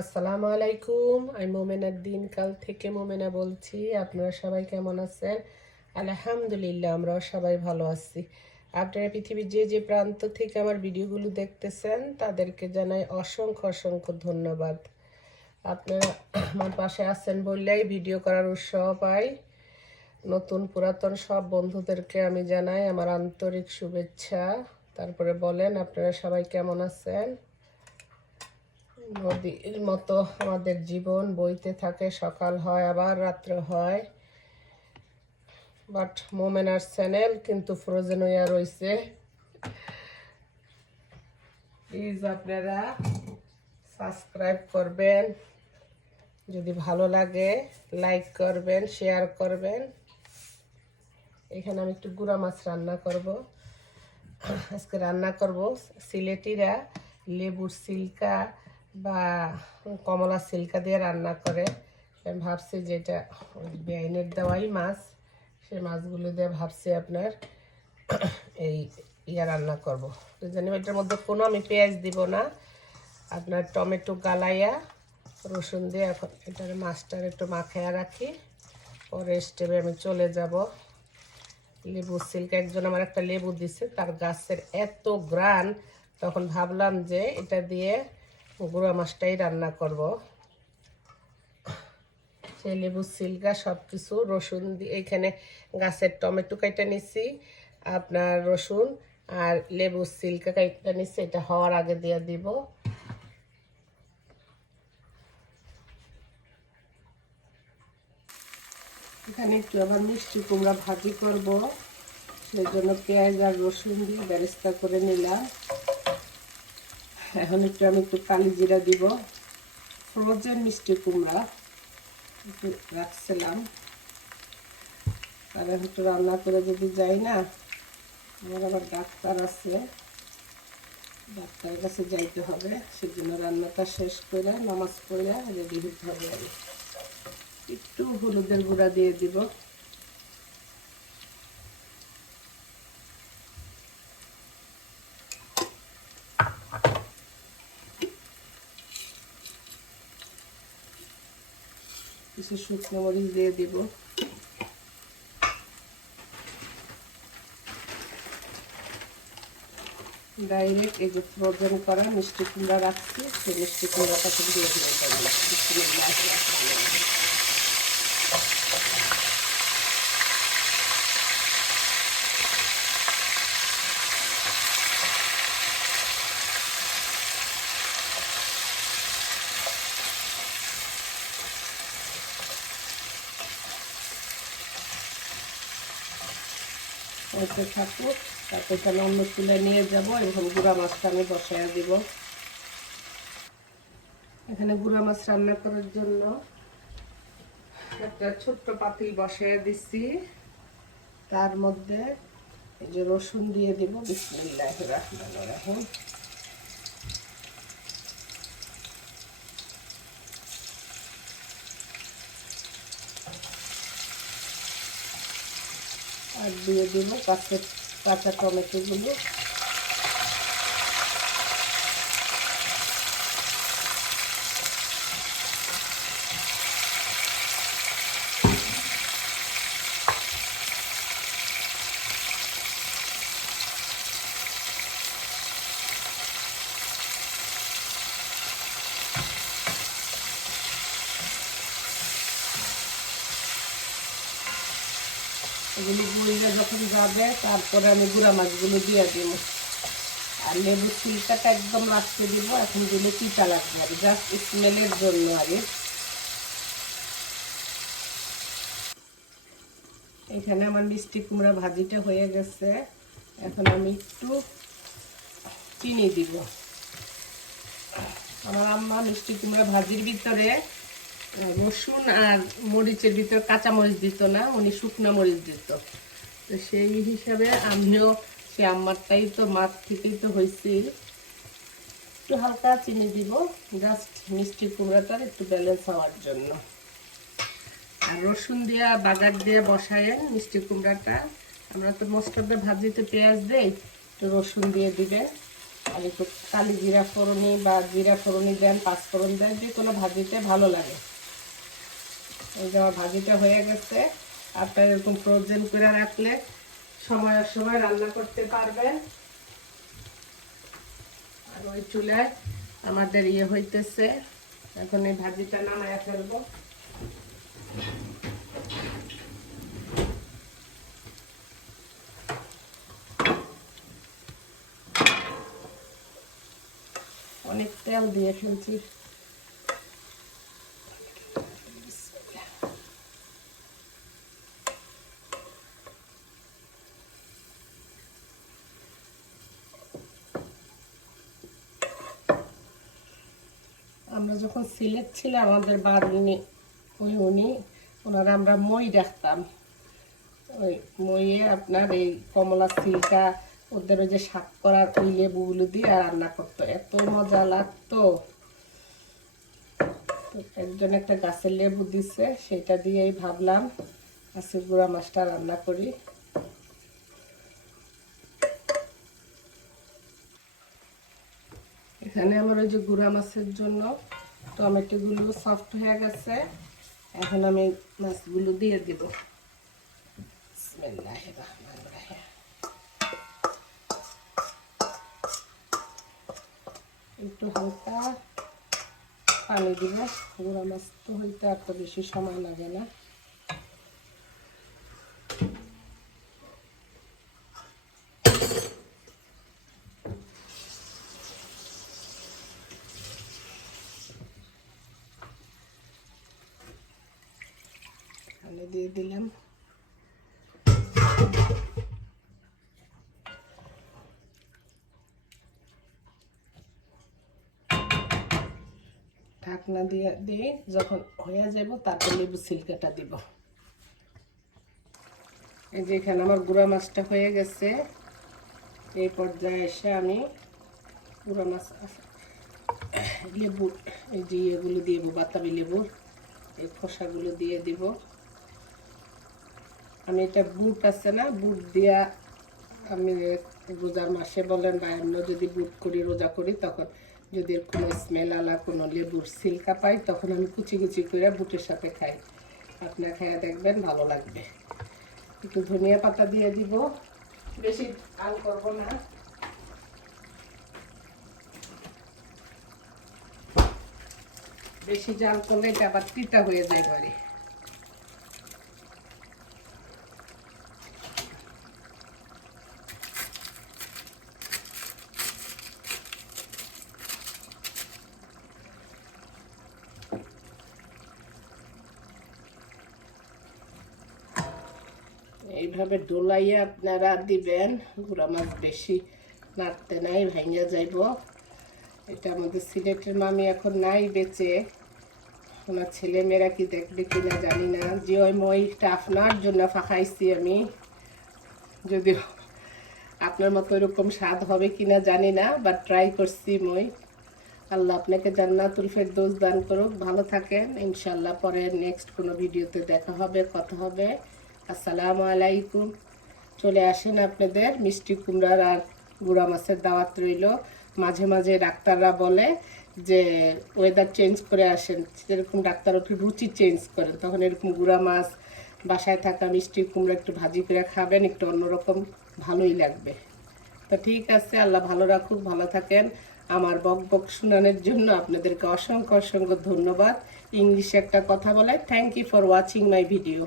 আসসালামু আলাইকুম আমি মোমেনার দিন কাল থেকে মোমেনা বলছি, আপনারা সবাই কেমন আছেন? আলহামদুলিল্লাহ, আমরাও সবাই ভালো আছি। আপনারা পৃথিবীর যে যে প্রান্ত থেকে আমার ভিডিওগুলো দেখতেছেন, তাদেরকে জানাই অসংখ্য অসংখ্য ধন্যবাদ। আপনারা আমার পাশে আছেন বললেই ভিডিও করার উৎসাহ পাই। নতুন পুরাতন সব বন্ধুদেরকে আমি জানাই আমার আন্তরিক শুভেচ্ছা। তারপরে বলেন, আপনারা সবাই কেমন আছেন? নদীর মতো আমাদের জীবন বইতে থাকে, সকাল হয়, আবার রাত্র হয়। বাট মোমেনার চ্যানেল কিন্তু ফ্রোজেন হইয়া রয়েছে প্লিজ আপনারা সাবস্ক্রাইব করবেন। যদি ভালো লাগে লাইক করবেন শেয়ার করবেন। এখানে আমি একটু গুঁড়া মাছ রান্না করব। আজকে রান্না করব সিলেটিরা লেবুর সিল্কা বা কমলা সিল্কা দিয়ে রান্না করে। আমি ভাবছি যে এটা বেআইনের দেওয়াই মাছ, সেই মাছগুলো দিয়ে ভাবছি আপনার এই ইয়া রান্না করব। জানি এটার মধ্যে কোনো আমি পেঁয়াজ দিব না। আপনার টমেটো গালাইয়া, রসুন দিয়ে এখন এটার মাছটার একটু মাখায়া রাখি। পরে স্টেপে আমি চলে যাব। লেবু সিল্ক, একজন আমার একটা লেবু দিছে, তার গাছের এত গ্রান, তখন ভাবলাম যে এটা দিয়ে গুঁড়া মাছটাই রান্না করব। সেই লেবু, সিলকা সব কিছু রসুন দিয়ে এখানে গাছের টমেটো কাইটা নিছি, আপনার রসুন আর লেবু, সিল্কা কাইটা নিছি, এটা হওয়ার আগে দিয়ে দিব। এখানে একটু আবার মিষ্টি কুমড়া ভাজি করব, সেই জন্য পেঁয়াজ আর রসুন দিয়ে ব্যবস্থা করে নিলাম। এখন একটু আমি একটু কালি জিরা দিব। ফ্রোজেন মিষ্টি কুমড়া একটু রাখছিলাম। আর একটু রান্না করে যদি যাই না, আমার আবার ডাক্তার আছে। ডাক্তারের কাছে যাইতে হবে, সেজন্য রান্নাটা শেষ করে, নামাজ পড়ে রেডি হতে হবে। একটু হলুদের গুঁড়া দিয়ে দিব। কিছু শুকনো মরিচ দিয়ে দিব। ডাইরেক্ট এই যে ফ্রোজেন করা মিষ্টি কুমড়া রাখছি, সেই মিষ্টি কুমড়াটা দিয়ে দিয়ে হতে থাকুক তারপর তাহলে অন্য তুলে নিয়ে যাব, এখন গুঁড়া মাছটা আমি বসাইয়া দিব। এখানে গুঁড়া মাছ রান্না করার জন্য একটা ছোট্ট পাতিল বসাইয়া দিচ্ছি। তার মধ্যে এই যে রসুন দিয়ে দিব বিসমিল্লাহ রহমান রহিম। আর দিয়ে দিব কাঁচা কাঁচা টমেটোগুলো। এগুলি গুঁড়িয়ে যখন যাবে, তারপরে আমি গুঁড়া মাছগুলো দিয়ে দিব। আর লেবু চিলটাটা একদম লাস্টে দিব, এখন দিলে চিটা লাগবে আর জাস্ট স্মেলের জন্য আগে এখানে আমার মিষ্টি কুমড়া ভাজিটা হয়ে গেছে। এখন আমি একটু চিনি দিব। আমার আম্মা মিষ্টি কুমড়া ভাজির ভিতরে রসুন আর মরিচের ভিতর কাঁচা মরিচ দিত না, উনি শুকনো মরিচ দিত। তো সেই হিসাবে আমিও সে আমারটাই তো, মাছ থেকেই তো হয়েছি। একটু হালকা চিনি দিব জাস্ট মিষ্টি কুমড়াটার একটু ব্যালেন্স হওয়ার জন্য। আর রসুন দিয়া, বাজার দিয়ে বসায়েন মিষ্টি কুমড়াটা। আমরা তো মোস্ট অফ দ্য ভাজিতে পেঁয়াজ দেই, তো রসুন দিয়ে দিবে। আর একটু কালি জিরা ফোড়নি বা জিরা ফোড়নি দেন পাঁচ ফোড়ন দেন, যে কোনো ভাজিতে ভালো লাগে। এই যে ভাজিটা হয়ে গেছে। আপনার এরকম ফ্রোজেন করে রাখলে সময়ের সময় রান্না করতে পারবেন। আর ওই চুলায় আমাদের ইয়ে হইতেছে। এখন এই ভাজিটা নামায় ফেলব। অনেক তেল দিয়ে ফেলছি। আমরা যখন সিলেট ছিলাম আমাদের বাড়ি ওই উনি, ওনারা আমরা মই রাখতাম ওই মইয়ে আপনার এই কমলা সিল্কা, ওদের ওই যে শাক করার ওই লেবুগুলো দিয়ে রান্না করতো। এত মজা লাগতো। একজন একটা গাছের লেবু দিছে, সেটা দিয়েই ভাবলাম, গাছের গুঁড়া মাছটা রান্না করি। এখানে আমার ওই যে গুঁড়া মাছের জন্য টমেটোগুলো সফট হয়ে গেছে, এখন আমি মাছগুলো দিয়ে দেব। একটু হালকা পানি দিব গুঁড়া মাছ তো হইতে আর তো বেশি সময় লাগে না এখানে দিয়ে দিলাম ঢাকনা দিয়ে দিয়ে যখন হয়ে যাব তারপর লেবু সিলকাটা দিব। এই যে এখানে আমার গুঁড়া মাছটা হয়ে গেছে। এই পর্যায়ে এসে আমি গুঁড়া মাছ, লেবু, এই যে ইয়েগুলো দিয়ে দেবো, বাতাবি লেবুর এই খোসাগুলো দিয়ে দিব। আমি এটা বুট আছে না, বুট দিয়া আমি রোজার মাসে বলেন বা অন্য যদি বুট করি, রোজা করি, তখন যদি কোনো স্মেল আলা কোনো লেবুর সিল্কা পাই, তখন আমি কুচি কুচি করে বুটের সাথে খাই। আপনার খাইয়া দেখবেন, ভালো লাগবে। একটু ধনিয়া পাতা দিয়ে দিব। বেশি আল করব না। বেশি জাল করলে আবার তিতা হয়ে যায় বাড়ি এইভাবে ডোলাইয়া আপনারা দিবেন। গুঁড়া মাছ বেশি নাড়তে নাই ভাঙা যাইব। এটা আমাদের সিলেটের মামি এখন নাই বেঁচে। ওনার ছেলে মেয়েরা কি দেখবে কিনা জানি না। যে ওই মইটা আপনার জন্য ফাঁকাইছি আমি। যদিও আপনার মতো এরকম স্বাদ হবে কিনা জানি না বাট ট্রাই করছি মই। আল্লাহ আপনাকে জান্নাতুল ফেরদৌস দান করুক। ভালো থাকেন। ইনশাল্লাহ পরে নেক্সট কোনো ভিডিওতে দেখা হবে, কথা হবে। আসসালামু আলাইকুম। চলে আসেন আপনাদের মিষ্টি কুমড়ার আর গুঁড়া মাছের দাওয়াত রইল। মাঝে মাঝে ডাক্তাররা বলে যে ওয়েদার চেঞ্জ করে আসেন। যেরকম ডাক্তার একটু রুচি চেঞ্জ করেন, তখন এরকম গুঁড়া মাছ, বাসায় থাকা মিষ্টি কুমড়া একটু ভাজি করে খাবেন, একটু অন্যরকম ভালোই লাগবে। তো ঠিক আছে, আল্লাহ ভালো রাখুক, ভালো থাকেন। আমার বক বক শুনানোর জন্য আপনাদেরকে অসংখ্য অসংখ্য ধন্যবাদ। ইংলিশে একটা কথা বলে thank you for watching my video